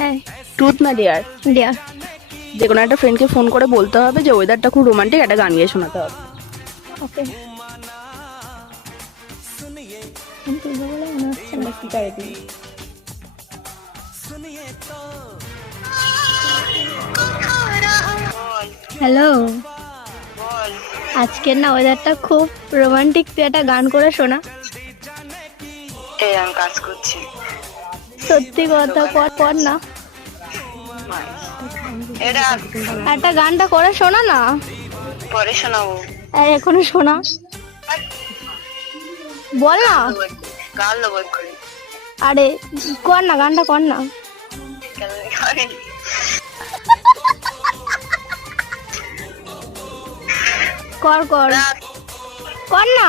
হ্যাঁ ট্রুথ না dare? Deer. যে কোনো একটা ফ্রেন্ডকে ফোন করে বলতে হবে যে ওয়েদারটা খুব রোমান্টিক, একটা গান গিয়ে শোনাতে হবে। ওকে। তুলবো বলে মনে হচ্ছে না। হ্যালো, বল। আজকের না ওয়েদারটা খুব রোমান্টিক, তুই একটা গান করে শোনা। এই আমি কাজ করছি। সত্যি কথা, কর কর না, এটা একটা গানটা করে শোনা না। পরে শোনাবো। এখনো শোনা, বল না। গাল দেবো এক্ষুনি। আরে কর না, গানটা কর না। কেন গালি? কর কর রাখ। কর না।